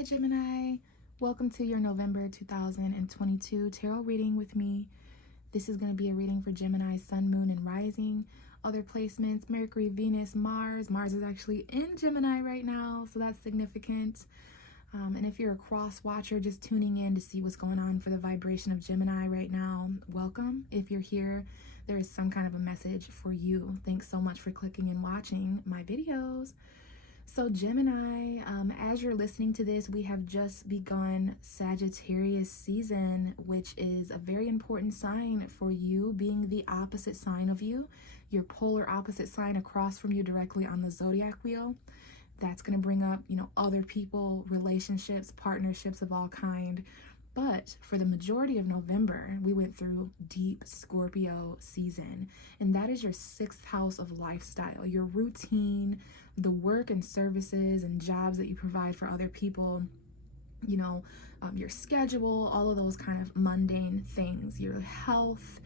Hi Gemini, welcome to your November 2022 tarot reading with me. This is going to be a reading for Gemini, Sun, Moon, and Rising. Other placements, Mercury, Venus, Mars. Mars is actually in Gemini right now, so that's significant. And if you're a cross watcher just tuning in to see what's going on for the vibration of Gemini right now, welcome. If you're here, there is some kind of a message for you. Thanks so much for clicking and watching my videos. So Gemini, as you're listening to this, we have just begun Sagittarius season, which is a very important sign for you, being the opposite sign of you, your polar opposite sign across from you directly on the zodiac wheel. That's going to bring up, other people, relationships, partnerships of all kind. But for the majority of November, we went through deep Scorpio season, and that is your 6th house of lifestyle, your routine, the work and services and jobs that you provide for other people, your schedule, all of those kind of mundane things, your health.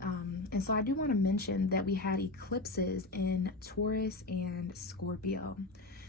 And so I do want to mention that we had eclipses in Taurus and Scorpio.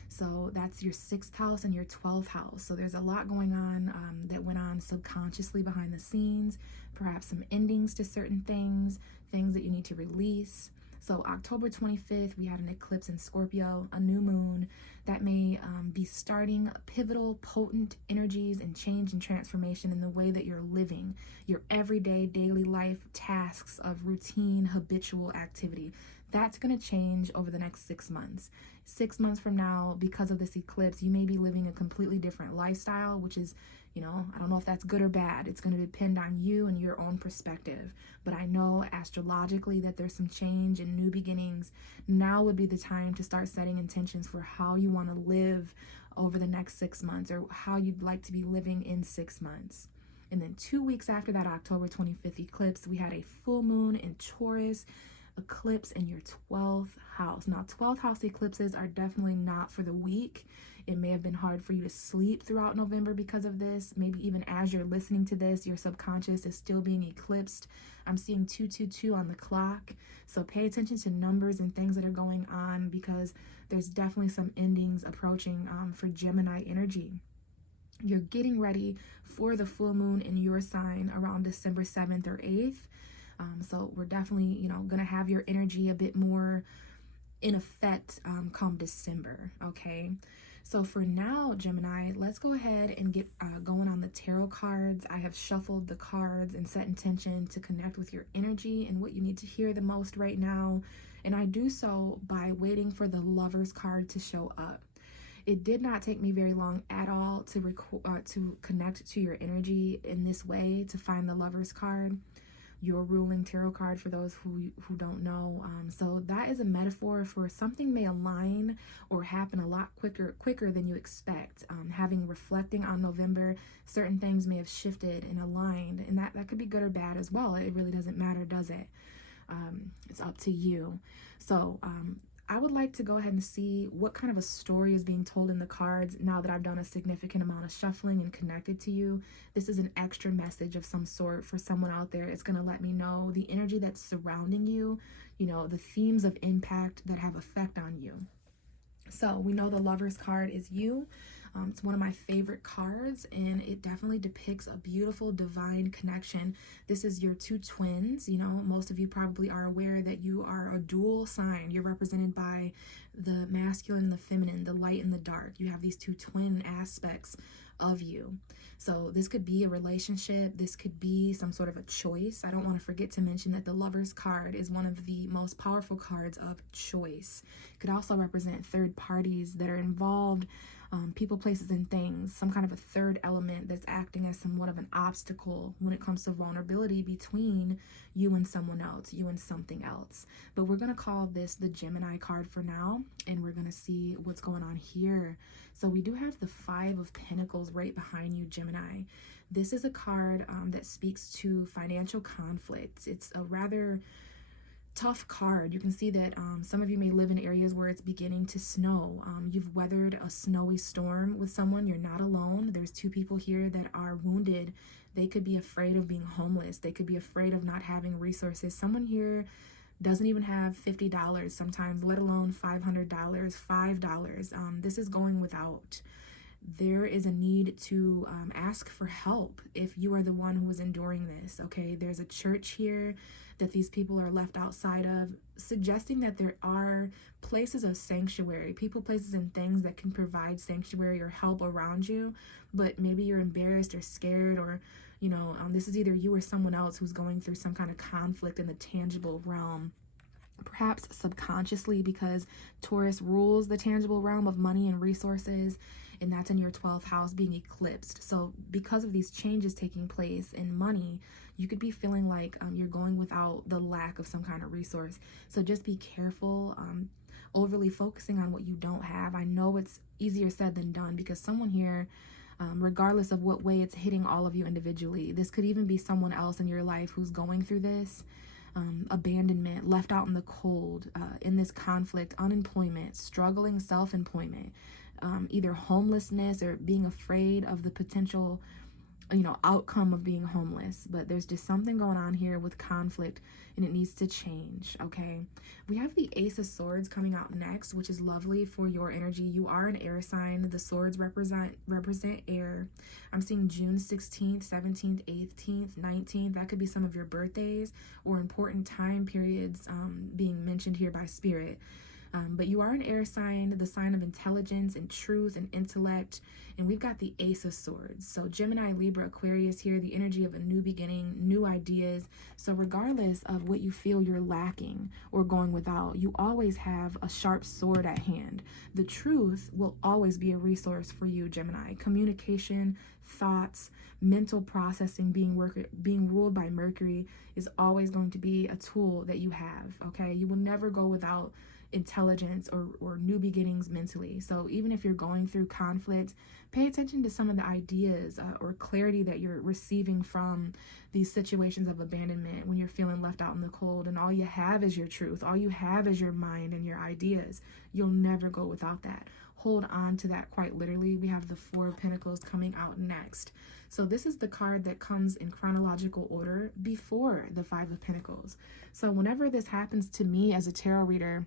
So that's your 6th house and your 12th house. So there's a lot going on that went on subconsciously behind the scenes, perhaps some endings to certain things that you need to release. So October 25th, we had an eclipse in Scorpio, a new moon that may be starting pivotal, potent energies and change and transformation in the way that you're living, your everyday, daily life tasks of routine, habitual activity. That's going to change over the next 6 months. 6 months from now, because of this eclipse, you may be living a completely different lifestyle, which is, I don't know if that's good or bad. It's going to depend on you and your own perspective. But I know astrologically that there's some change and new beginnings. Now would be the time to start setting intentions for how you want to live over the next 6 months, or how you'd like to be living in 6 months. And then 2 weeks after that October 25th eclipse, we had a full moon in Taurus, eclipse in your 12th house. Now, 12th house eclipses are definitely not for the weak. It may have been hard for you to sleep throughout November because of this. Maybe even as you're listening to this, your subconscious is still being eclipsed. I'm seeing 222 on the clock. So pay attention to numbers and things that are going on, because there's definitely some endings approaching for Gemini energy. You're getting ready for the full moon in your sign around December 7th or 8th. So we're definitely, going to have your energy a bit more in effect come December, okay? So for now, Gemini, let's go ahead and get going on the tarot cards. I have shuffled the cards and set intention to connect with your energy and what you need to hear the most right now. And I do so by waiting for the Lover's card to show up. It did not take me very long at all to connect to your energy in this way, to find the Lover's card, your ruling tarot card, for those who don't know. So that is a metaphor for something may align or happen a lot quicker than you expect. Reflecting on November, certain things may have shifted and aligned, and that could be good or bad as well. It really doesn't matter, does it? It's up to you. So I would like to go ahead and see what kind of a story is being told in the cards now that I've done a significant amount of shuffling and connected to you. This is an extra message of some sort for someone out there. It's going to let me know the energy that's surrounding you, the themes of impact that have effect on you. So we know the Lover's card is you. It's one of my favorite cards, and it definitely depicts a beautiful divine connection. This is your two twins. Most of you probably are aware that you are a dual sign. You're represented by the masculine and the feminine, the light and the dark. You have these two twin aspects of you. So this could be a relationship. This could be some sort of a choice. I don't want to forget to mention that the Lover's card is one of the most powerful cards of choice. It could also represent third parties that are involved, people, places, and things, some kind of a third element that's acting as somewhat of an obstacle when it comes to vulnerability between you and someone else, you and something else. But we're going to call this the Gemini card for now, and we're going to see what's going on here. So we do have the 5 of Pentacles right behind you, Gemini. This is a card that speaks to financial conflicts. It's a rather tough card. You can see that some of you may live in areas where it's beginning to snow. You've weathered a snowy storm with someone. You're not alone. There's 2 people here that are wounded. They could be afraid of being homeless. They could be afraid of not having resources. Someone here doesn't even have $50 sometimes, let alone $500, $5. This is going without. there is a need to ask for help if you are the one who is enduring this, okay? There's a church here that these people are left outside of, suggesting that there are places of sanctuary, people, places, and things that can provide sanctuary or help around you, but maybe you're embarrassed or scared, or this is either you or someone else who's going through some kind of conflict in the tangible realm, perhaps subconsciously, because Taurus rules the tangible realm of money and resources, and that's in your 12th house being eclipsed. So because of these changes taking place in money, you could be feeling like you're going without the lack of some kind of resource. So just be careful overly focusing on what you don't have. I know it's easier said than done, because someone here, regardless of what way it's hitting all of you individually, this could even be someone else in your life who's going through this. Abandonment, left out in the cold, in this conflict, unemployment, struggling self-employment, either homelessness or being afraid of the potential outcome of being homeless. But there's just something going on here with conflict, and it needs to change, okay? We have the Ace of Swords coming out next, which is lovely for your energy. You are an air sign. The swords represent air. I'm seeing June 16th, 17th, 18th, 19th. That could be some of your birthdays or important time periods being mentioned here by Spirit. But you are an air sign, the sign of intelligence and truth and intellect. And we've got the Ace of Swords. So Gemini, Libra, Aquarius here, the energy of a new beginning, new ideas. So regardless of what you feel you're lacking or going without, you always have a sharp sword at hand. The truth will always be a resource for you, Gemini. Communication, thoughts, mental processing, being ruled by Mercury is always going to be a tool that you have, okay? You will never go without intelligence or new beginnings mentally. So even if you're going through conflict, pay attention to some of the ideas or clarity that you're receiving from these situations of abandonment when you're feeling left out in the cold and all you have is your truth, all you have is your mind and your ideas. You'll never go without that. Hold on to that quite literally. We have the Four of Pentacles coming out next. So this is the card that comes in chronological order before the Five of Pentacles. So whenever this happens to me as a tarot reader,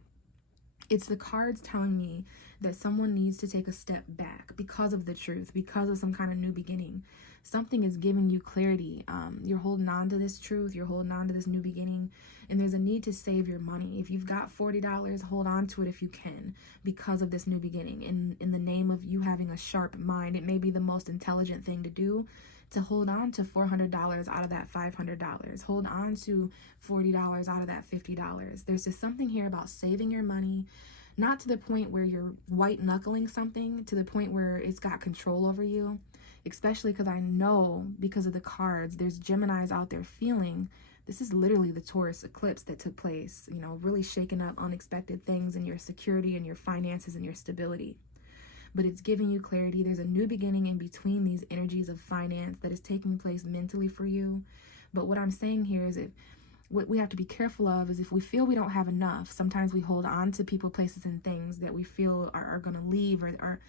it's the cards telling me that someone needs to take a step back because of the truth, because of some kind of new beginning. Something is giving you clarity. You're holding on to this truth. You're holding on to this new beginning. And there's a need to save your money. If you've got $40, hold on to it if you can because of this new beginning. In the name of you having a sharp mind, it may be the most intelligent thing to do, to hold on to $400 out of that $500. Hold on to $40 out of that $50. There's just something here about saving your money, not to the point where you're white knuckling something, to the point where it's got control over you, especially because I know because of the cards, there's Geminis out there feeling this is literally the Taurus eclipse that took place, really shaking up unexpected things in your security and your finances and your stability. But it's giving you clarity. There's a new beginning in between these energies of finance that is taking place mentally for you. But what I'm saying here is what we have to be careful of is if we feel we don't have enough, sometimes we hold on to people, places, and things that we feel are going to leave or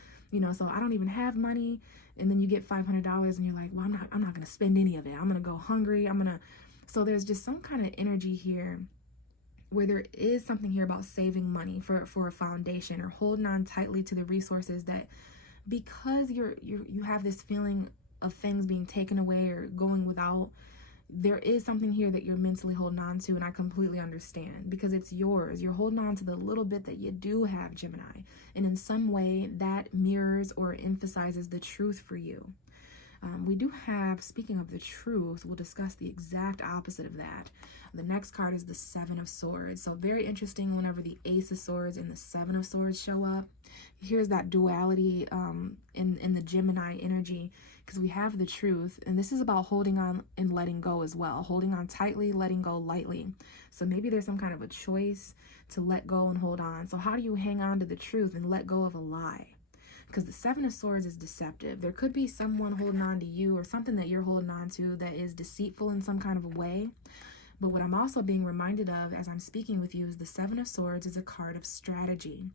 so I don't even have money. And then you get $500 and you're like, well, I'm not going to spend any of it. I'm going to go hungry. So there's just some kind of energy here where there is something here about saving money for a foundation or holding on tightly to the resources that, because you have this feeling of things being taken away or going without, there is something here that you're mentally holding on to, and I completely understand because it's yours. You're holding on to the little bit that you do have, Gemini, and in some way that mirrors or emphasizes the truth for you. We do have, speaking of the truth, we'll discuss the exact opposite of that. The next card is the Seven of Swords. So very interesting whenever the Ace of Swords and the Seven of Swords show up. Here's that duality in the Gemini energy, because we have the truth, and this is about holding on and letting go as well. Holding on tightly, letting go lightly. So maybe there's some kind of a choice to let go and hold on. So how do you hang on to the truth and let go of a lie? Because the Seven of Swords is deceptive. There could be someone holding on to you or something that you're holding on to that is deceitful in some kind of a way. But what I'm also being reminded of as I'm speaking with you is the Seven of Swords is a card of strategy.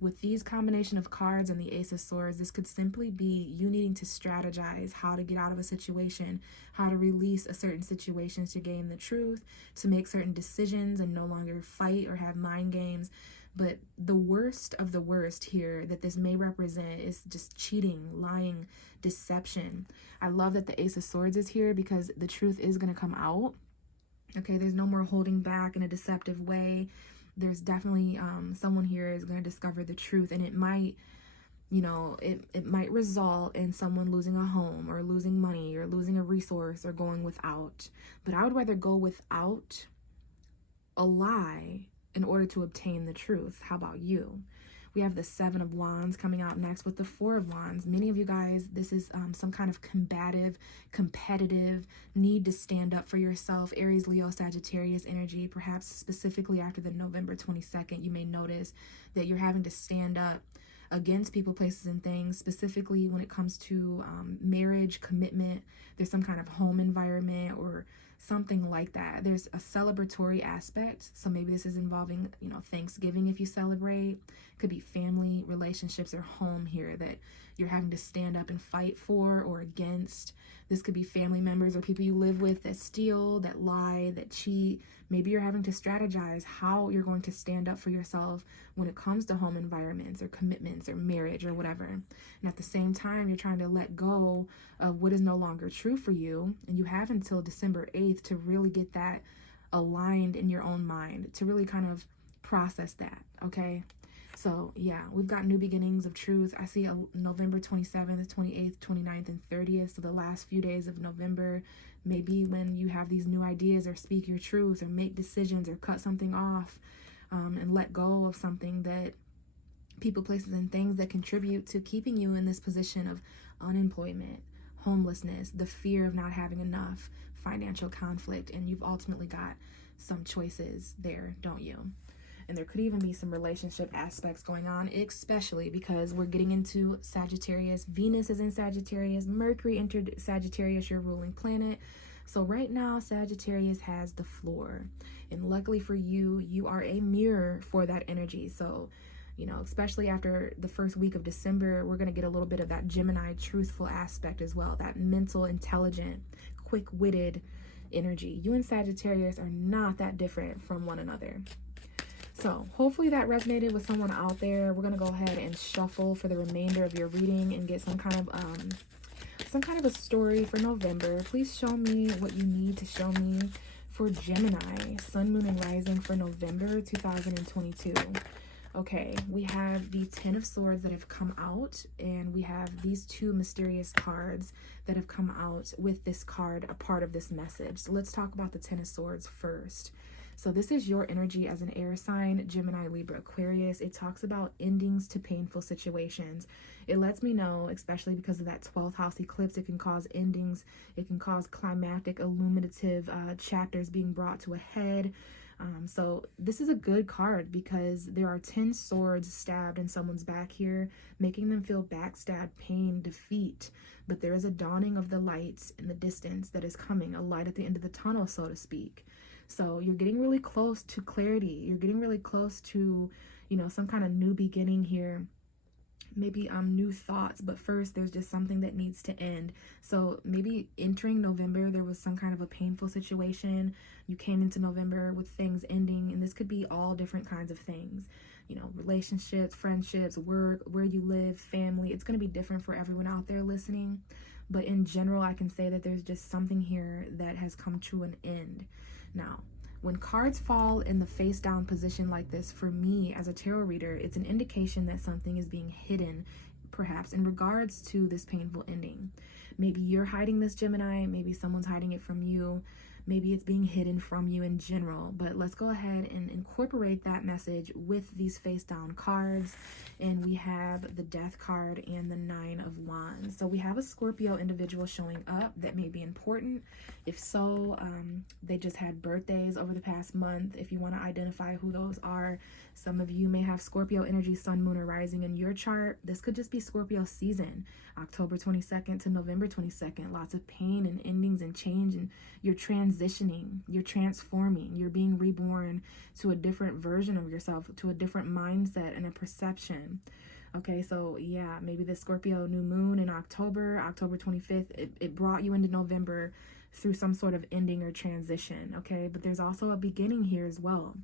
With these combination of cards and the Ace of Swords, this could simply be you needing to strategize how to get out of a situation, how to release a certain situation to gain the truth, to make certain decisions and no longer fight or have mind games. But the worst of the worst here that this may represent is just cheating, lying, deception. I love that the Ace of Swords is here because the truth is going to come out. Okay, there's no more holding back in a deceptive way. There's definitely someone here is going to discover the truth, and it might, you know, it might result in someone losing a home or losing money or losing a resource or going without. But I would rather go without a lie in order to obtain the truth. How about you? We have the Seven of Wands coming out next with the Four of Wands. Many of you guys, this is some kind of combative, competitive, need to stand up for yourself. Aries, Leo, Sagittarius energy. Perhaps specifically after the November 22nd, you may notice that you're having to stand up against people, places, and things, specifically when it comes to marriage, commitment. There's some kind of home environment or something like that. There's a celebratory aspect. So maybe this is involving, you know, Thanksgiving if you celebrate. Could be family, relationships, or home here that you're having to stand up and fight for or against. This could be family members or people you live with that steal, that lie, that cheat. Maybe you're having to strategize how you're going to stand up for yourself when it comes to home environments or commitments or marriage or whatever. And at the same time, you're trying to let go of what is no longer true for you. And you have until December 8th to really get that aligned in your own mind, to really kind of process that, okay? So yeah, we've got new beginnings of truth. I see a November 27th, 28th, 29th, and 30th. So the last few days of November, maybe when you have these new ideas or speak your truth or make decisions or cut something off and let go of something that people, places, and things that contribute to keeping you in this position of unemployment, homelessness, the fear of not having enough, financial conflict, and you've ultimately got some choices there, don't you? And there could even be some relationship aspects going on, especially because we're getting into Sagittarius. Venus is in Sagittarius. Mercury entered Sagittarius, your ruling planet. So right now, Sagittarius has the floor. And luckily for you, you are a mirror for that energy. So, you know, especially after the first week of December, we're going to get a little bit of that Gemini truthful aspect as well. That mental, intelligent, quick-witted energy. You and Sagittarius are not that different from one another. So hopefully that resonated with someone out there. We're going to go ahead and shuffle for the remainder of your reading and get some kind of a story for November. Please show me what you need to show me for Gemini, Sun, Moon, and Rising for November 2022. Okay, we have the Ten of Swords that have come out, and we have these two mysterious cards that have come out with this card, a part of this message. So let's talk about the Ten of Swords first. So this is your energy as an air sign, Gemini, Libra, Aquarius. It talks about endings to painful situations. It lets me know, especially because of that 12th house eclipse, it can cause endings. It can cause climactic, illuminative chapters being brought to a head. So this is a good card because there are 10 swords stabbed in someone's back here, making them feel backstab, pain, defeat. But there is a dawning of the lights in the distance that is coming, a light at the end of the tunnel, so to speak. So you're getting really close to clarity. You're getting really close to, you know, some kind of new beginning here. Maybe new thoughts, but first there's just something that needs to end. So maybe entering November, there was some kind of a painful situation. You came into November with things ending, and this could be all different kinds of things. You know, relationships, friendships, work, where you live, family. It's going to be different for everyone out there listening. But in general, I can say that there's just something here that has come to an end. Now, when cards fall in the face down position like this, for me as a tarot reader, it's an indication that something is being hidden, perhaps in regards to this painful ending. Maybe you're hiding this, Gemini. Maybe someone's hiding it from you. Maybe it's being hidden from you in general. But let's go ahead and incorporate that message with these face down cards. And we have the Death card and the Nine of Wands. So we have a Scorpio individual showing up that may be important. If so, they just had birthdays over the past month. If you want to identify who those are, some of you may have Scorpio energy, Sun, Moon, or Rising in your chart. This could just be Scorpio season, October 22nd to November 22nd. Lots of pain and endings and change, and you're transitioning, you're transforming, you're being reborn to a different version of yourself, to a different mindset and a perception. Okay, so yeah, maybe the Scorpio new moon in October 25th, it brought you into November through some sort of ending or transition, okay? But there's also a beginning here as well.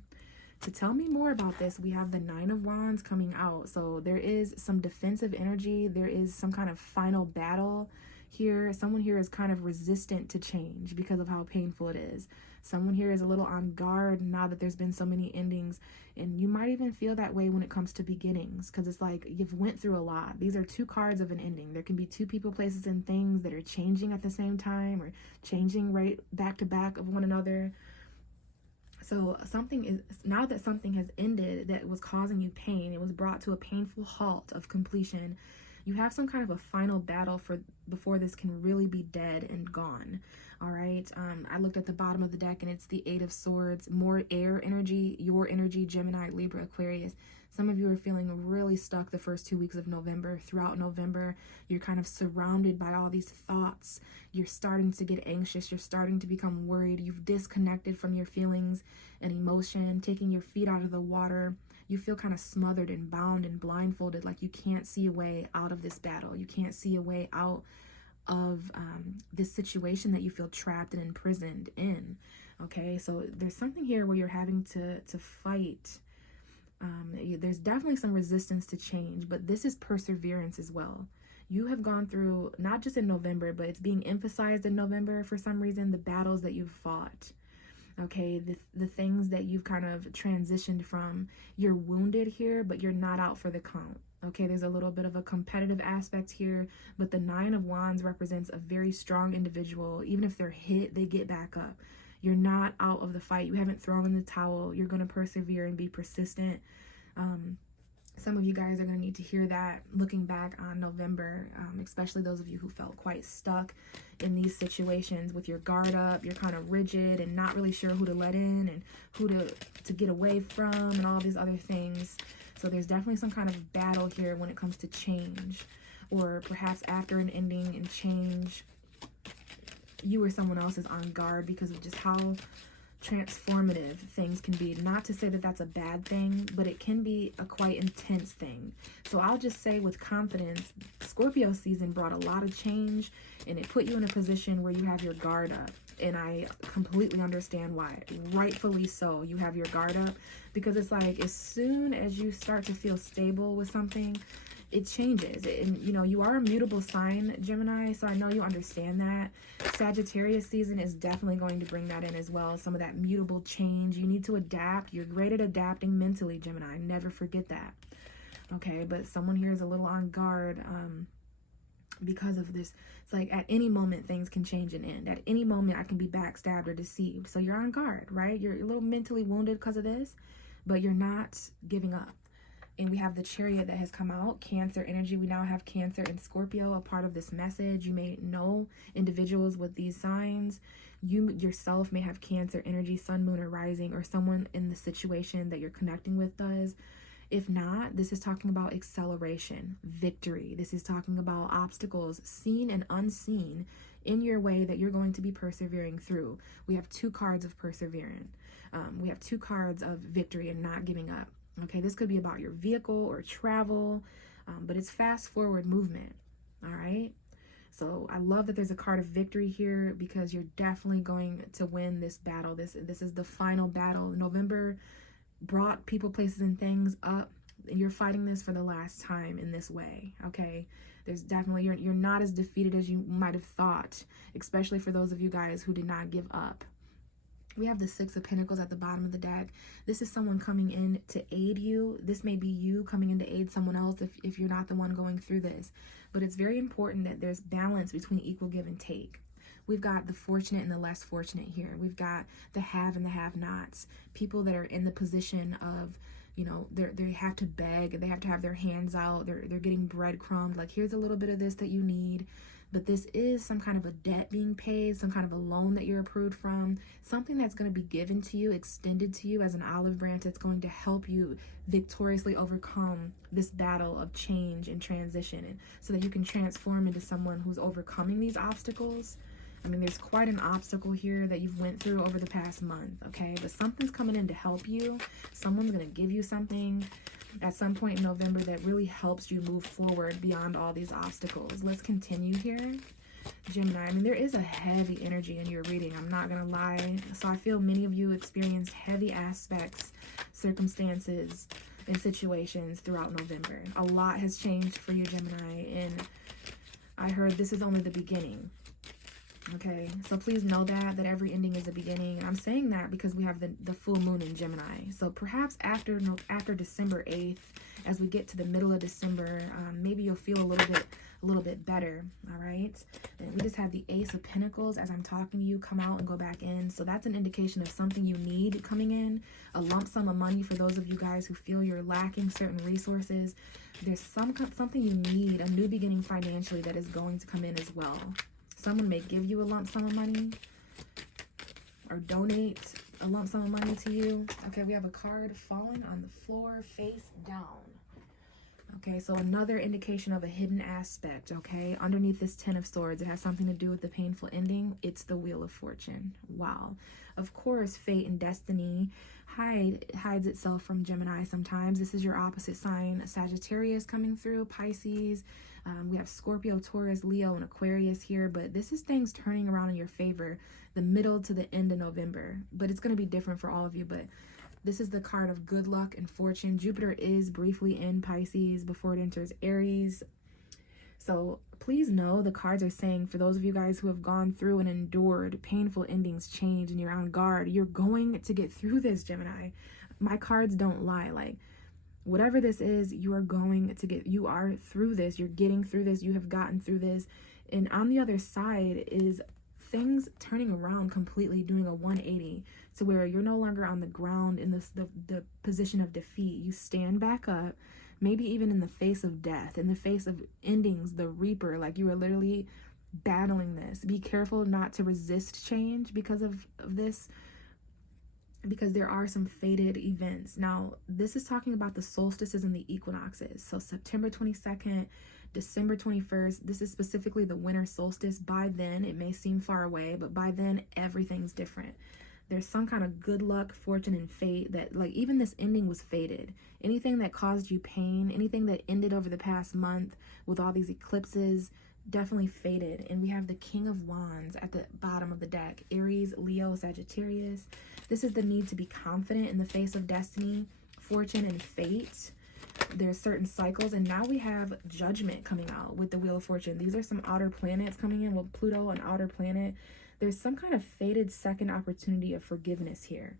to tell me more about this, we have the Nine of Wands coming out. So there is some defensive energy. There is some kind of final battle here. Someone here is kind of resistant to change because of how painful it is. Someone here is a little on guard now that there's been so many endings. And you might even feel that way when it comes to beginnings, because it's like you've went through a lot. These are two cards of an ending. There can be two people, places, and things that are changing at the same time, or changing right back to back of one another. So something is, now that something has ended that was causing you pain, it was brought to a painful halt of completion. You have some kind of a final battle for before this can really be dead and gone. All right. I looked at the bottom of the deck, and it's the Eight of Swords, more air energy, your energy, Gemini, Libra, Aquarius. Some of you are feeling really stuck the first 2 weeks of November. Throughout November, you're kind of surrounded by all these thoughts. You're starting to get anxious. You're starting to become worried. You've disconnected from your feelings and emotion, taking your feet out of the water. You feel kind of smothered and bound and blindfolded, like you can't see a way out of this battle. You can't see a way out of this situation that you feel trapped and imprisoned in. Okay, so there's something here where you're having to fight. There's definitely some resistance to change, but this is perseverance as well. You have gone through, not just in November, but it's being emphasized in November for some reason, the battles that you've fought. Okay, the things that you've kind of transitioned from. You're wounded here, but you're not out for the count. Okay, there's a little bit of a competitive aspect here, but the Nine of Wands represents a very strong individual. Even if they're hit, they get back up. You're not out of the fight. You haven't thrown in the towel. You're going to persevere and be persistent. Some of you guys are going to need to hear that looking back on November, especially those of you who felt quite stuck in these situations with your guard up. You're kind of rigid and not really sure who to let in and who to get away from and all these other things. So there's definitely some kind of battle here when it comes to change, or perhaps after an ending and change, you or someone else is on guard because of just how transformative things can be. Not to say that that's a bad thing, but it can be a quite intense thing. So I'll just say with confidence, Scorpio season brought a lot of change, and it put you in a position where you have your guard up. And I completely understand why. Rightfully so, you have your guard up, because it's like as soon as you start to feel stable with something, it changes. And you know, you are a mutable sign, Gemini, so I know you understand that. Sagittarius season is definitely going to bring that in as well. Some of that mutable change. You need to adapt. You're great at adapting mentally, Gemini. Never forget that. Okay, but someone here is a little on guard because of this. It's like at any moment things can change and end. At any moment I can be backstabbed or deceived. So you're on guard, right? You're a little mentally wounded because of this, but you're not giving up. And we have the Chariot that has come out, Cancer energy. We now have Cancer and Scorpio a part of this message. You may know individuals with these signs. You yourself may have Cancer energy, Sun, Moon, or Rising, or someone in the situation that you're connecting with does. If not, this is talking about acceleration, victory. This is talking about obstacles seen and unseen in your way that you're going to be persevering through. We have two cards of perseverance. We have two cards of victory and not giving up. Okay, this could be about your vehicle or travel, but it's fast forward movement. All right. So I love that there's a card of victory here, because you're definitely going to win this battle. This is the final battle. November brought people, places, and things up. You're fighting this for the last time in this way. Okay, there's definitely, you're not as defeated as you might have thought, especially for those of you guys who did not give up. We have the Six of Pentacles at the bottom of the deck. This is someone coming in to aid you. This may be you coming in to aid someone else if you're not the one going through this. But it's very important that there's balance between equal give and take. We've got the fortunate and the less fortunate here. We've got the have and the have-nots. People that are in the position of, you know, they have to beg. They have to have their hands out. They're getting breadcrumbed. Like, here's a little bit of this that you need. But this is some kind of a debt being paid, some kind of a loan that you're approved from, something that's going to be given to you, extended to you as an olive branch that's going to help you victoriously overcome this battle of change and transition, and so that you can transform into someone who's overcoming these obstacles. I mean, there's quite an obstacle here that you've went through over the past month, okay? But something's coming in to help you. Someone's going to give you something at some point in November that really helps you move forward beyond all these obstacles. Let's continue here. Gemini, I mean, there is a heavy energy in your reading. I'm not going to lie. So I feel many of you experienced heavy aspects, circumstances and situations throughout November. A lot has changed for you, Gemini, and I heard this is only the beginning. Okay, so please know that every ending is a beginning. And I'm saying that because we have the full moon in Gemini. So perhaps after December 8th, as we get to the middle of December, maybe you'll feel a little bit better. All right, and we just had the Ace of Pentacles as I'm talking to you come out and go back in. So that's an indication of something you need coming in, a lump sum of money for those of you guys who feel you're lacking certain resources. There's something you need, a new beginning financially that is going to come in as well. Someone may give you a lump sum of money or donate a lump sum of money to you. Okay, we have a card falling on the floor face down. Okay, so another indication of a hidden aspect, okay? Underneath this Ten of Swords, it has something to do with the painful ending. It's the Wheel of Fortune. Wow. Of course, fate and destiny hides itself from Gemini sometimes. This is your opposite sign, Sagittarius coming through, Pisces. We have Scorpio, Taurus, Leo, and Aquarius here, but this is things turning around in your favor, the middle to the end of November. But it's going to be different for all of you, but this is the card of good luck and fortune. Jupiter is briefly in Pisces before it enters Aries. So please know the cards are saying for those of you guys who have gone through and endured painful endings, change, and you're on guard, you're going to get through this, Gemini. My cards don't lie. Like, whatever this is, you are going to you are through this. You're getting through this. You have gotten through this. And on the other side is things turning around completely, doing a 180 to where you're no longer on the ground in the position of defeat. You stand back up, maybe even in the face of death, in the face of endings, the Reaper, like you are literally battling this. Be careful not to resist change because of this, because there are some fated events. Now, this is talking about the solstices and the equinoxes. So September 22nd, December 21st, this is specifically the winter solstice. By then, it may seem far away, but by then, everything's different. There's some kind of good luck, fortune, and fate that, like, even this ending was fated. Anything that caused you pain, anything that ended over the past month with all these eclipses, definitely fated. And we have the King of Wands at the bottom of the deck. Aries, Leo, Sagittarius. This is the need to be confident in the face of destiny, fortune, and fate. There's certain cycles, and now we have Judgment coming out with the Wheel of Fortune. These are some outer planets coming in. Well, Pluto, an outer planet. There's some kind of fated second opportunity of forgiveness here.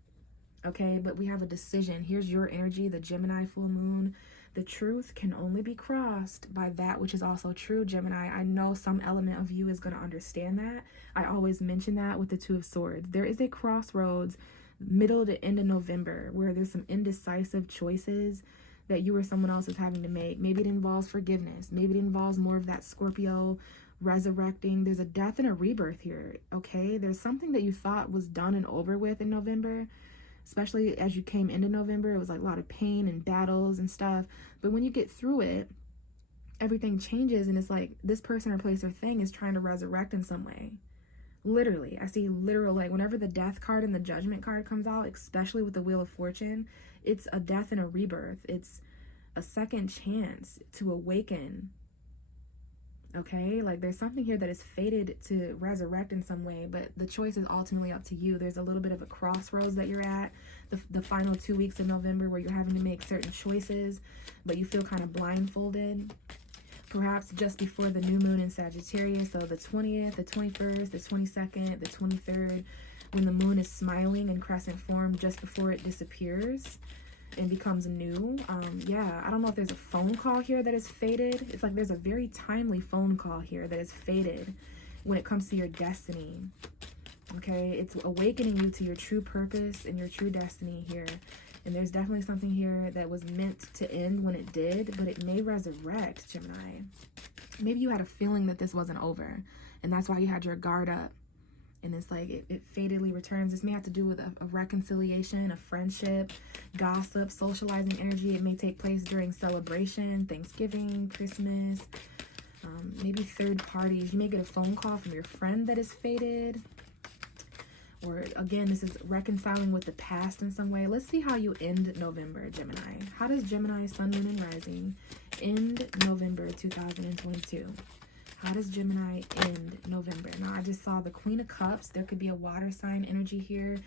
Okay, but we have a decision. Here's your energy, the Gemini full moon. The truth can only be crossed by that which is also true, Gemini. I know some element of you is going to understand that. I always mention that with the Two of Swords. There is a crossroads middle to end of November where there's some indecisive choices that you or someone else is having to make. Maybe it involves forgiveness. Maybe it involves more of that Scorpio resurrecting. There's a death and a rebirth here, okay? There's something that you thought was done and over with in November, especially as you came into November. It was like a lot of pain and battles and stuff. But when you get through it, everything changes, and it's like this person or place or thing is trying to resurrect in some way. Literally, I see literal, like whenever the death card and the judgment card comes out, especially with the Wheel of Fortune, it's a death and a rebirth. It's a second chance to awaken. Okay, like there's something here that is fated to resurrect in some way, but the choice is ultimately up to you. There's a little bit of a crossroads that you're at, the final 2 weeks of November, where you're having to make certain choices, but you feel kind of blindfolded. Perhaps just before the new moon in Sagittarius, so the 20th, the 21st, the 22nd, the 23rd, when the moon is smiling in crescent form just before it disappears and becomes new. Yeah, I don't know if there's a phone call here that is fated. It's like there's a very timely phone call here that is fated when it comes to your destiny. Okay, it's awakening you to your true purpose and your true destiny here. And there's definitely something here that was meant to end when it did, but it may resurrect, Gemini. Maybe you had a feeling that this wasn't over, and that's why you had your guard up. And it's like it fatedly returns. This may have to do with a reconciliation, a friendship, gossip, socializing energy. It may take place during celebration, Thanksgiving, Christmas, maybe third parties. You may get a phone call from your friend that is fated. Or again, this is reconciling with the past in some way. Let's see how you end November, Gemini. How does Gemini, Sun, Moon, and Rising end November 2022? How does Gemini end November? Now, I just saw the Queen of Cups. There could be a water sign energy here.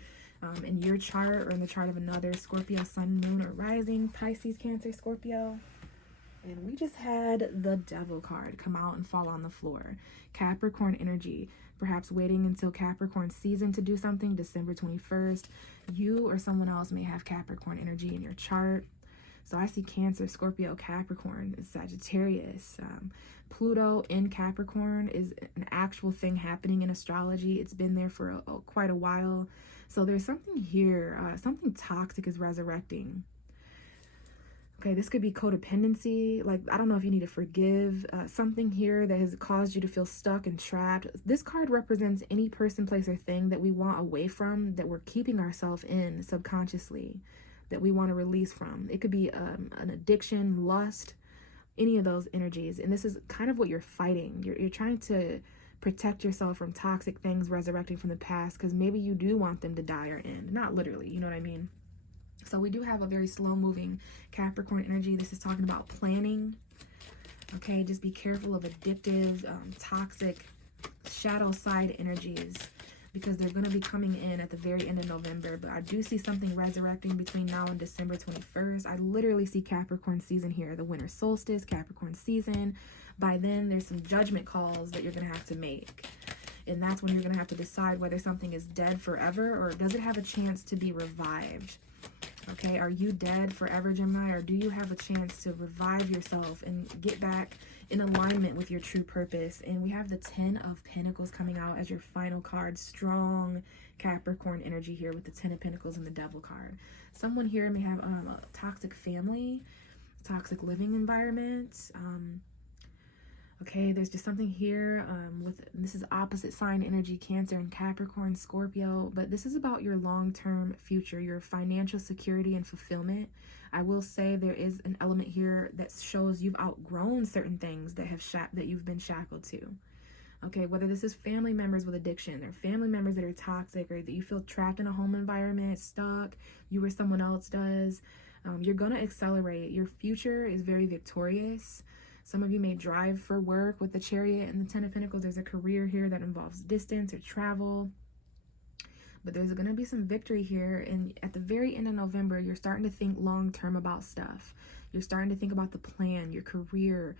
in your chart or in the chart of another Scorpio, Sun, Moon, or Rising, Pisces, Cancer, Scorpio. And we just had the Devil card come out and fall on the floor. Capricorn energy, perhaps waiting until Capricorn season to do something, December 21st. You or someone else may have Capricorn energy in your chart. So I see Cancer, Scorpio, Capricorn, Sagittarius. Pluto in Capricorn is an actual thing happening in astrology. It's been there for quite a while. So there's something here, something toxic is resurrecting. Okay, this could be codependency. Like, I don't know if you need to forgive something here that has caused you to feel stuck and trapped. This card represents any person, place, or thing that we want away from, that we're keeping ourselves in subconsciously, that we want to release from. It could be an addiction, lust, any of those energies. And this is kind of what you're fighting. You're trying to protect yourself from toxic things resurrecting from the past, because maybe you do want them to die or end. Not literally, you know what I mean? So we do have a very slow-moving Capricorn energy. This is talking about planning. Okay, just be careful of addictive, toxic, shadow side energies, because they're going to be coming in at the very end of November. But I do see something resurrecting between now and December 21st. I literally see Capricorn season here, the winter solstice, Capricorn season. By then, there's some judgment calls that you're going to have to make. And that's when you're going to have to decide whether something is dead forever or does it have a chance to be revived. Okay, are you dead forever, Gemini, or do you have a chance to revive yourself and get back in alignment with your true purpose? And we have the 10 of Pentacles coming out as your final card. Strong Capricorn energy here with the 10 of Pentacles and the Devil card. Someone here may have a toxic family, toxic living environment. Okay, there's just something here this is opposite sign energy, Cancer and Capricorn, Scorpio, but this is about your long-term future, your financial security and fulfillment. I will say there is an element here that shows you've outgrown certain things that you've been shackled to. Okay, whether this is family members with addiction or family members that are toxic, or that you feel trapped in a home environment, stuck, you or someone else does, you're going to accelerate. Your future is very victorious. Some of you may drive for work with the Chariot and the 10 of Pentacles. There's a career here that involves distance or travel. But there's going to be some victory here. And at the very end of November, you're starting to think long-term about stuff. You're starting to think about the plan, your career,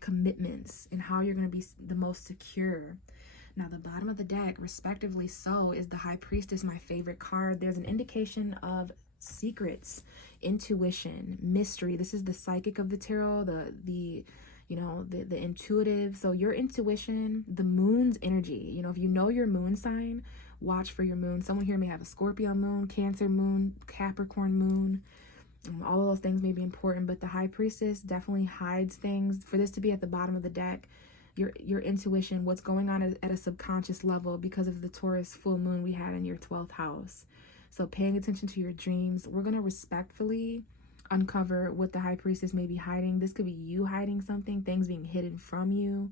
commitments, and how you're going to be the most secure. Now, the bottom of the deck, respectively so, is the High Priestess, my favorite card. There's an indication of secrets, intuition, mystery. This is the psychic of the tarot, the intuitive. So your intuition, the moon's energy. If you know your moon sign, watch for your moon. Someone here may have a Scorpio moon, Cancer moon, Capricorn moon. All of those things may be important, but the High Priestess definitely hides things. For this to be at the bottom of the deck, your intuition, what's going on at a subconscious level because of the Taurus full moon we had in your 12th house. So paying attention to your dreams, we're going to respectfully uncover what the High Priestess may be hiding. This could be you hiding something, things being hidden from you.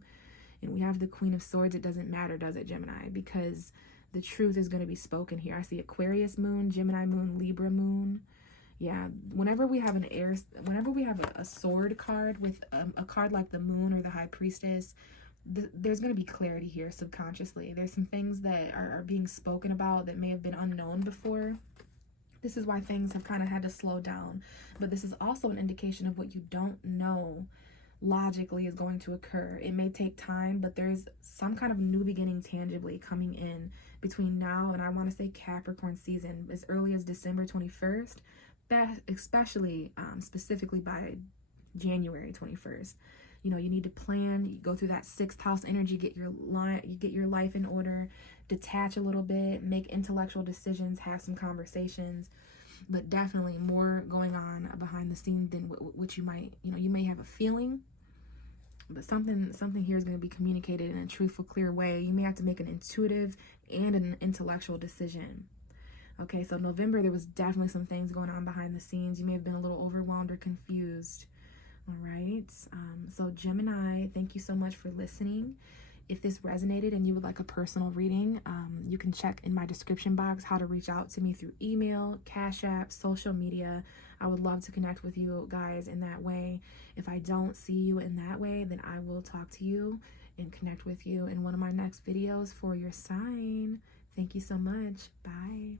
And we have the Queen of Swords. It doesn't matter, does it, Gemini? Because the truth is going to be spoken here. I see Aquarius moon, Gemini moon, Libra moon. Yeah, whenever we have a sword card with a card like the moon or the High Priestess, there's going to be clarity here subconsciously. There's some things that are being spoken about that may have been unknown before. This is why things have kind of had to slow down. But this is also an indication of what you don't know logically is going to occur. It may take time, but there's some kind of new beginning tangibly coming in between now and I want to say Capricorn season, as early as December 21st, especially specifically by January 21st. You need to plan, you go through that 6th house energy, get your life in order, detach a little bit, make intellectual decisions, have some conversations, but definitely more going on behind the scenes than what you might, you may have a feeling, but something here is going to be communicated in a truthful, clear way. You may have to make an intuitive and an intellectual decision. Okay, so November, there was definitely some things going on behind the scenes. You may have been a little overwhelmed or confused. All right, so Gemini, thank you so much for listening. If this resonated and you would like a personal reading, you can check in my description box how to reach out to me through email, Cash App, social media. I would love to connect with you guys in that way. If I don't see you in that way, then I will talk to you and connect with you in one of my next videos for your sign. Thank you so much. Bye.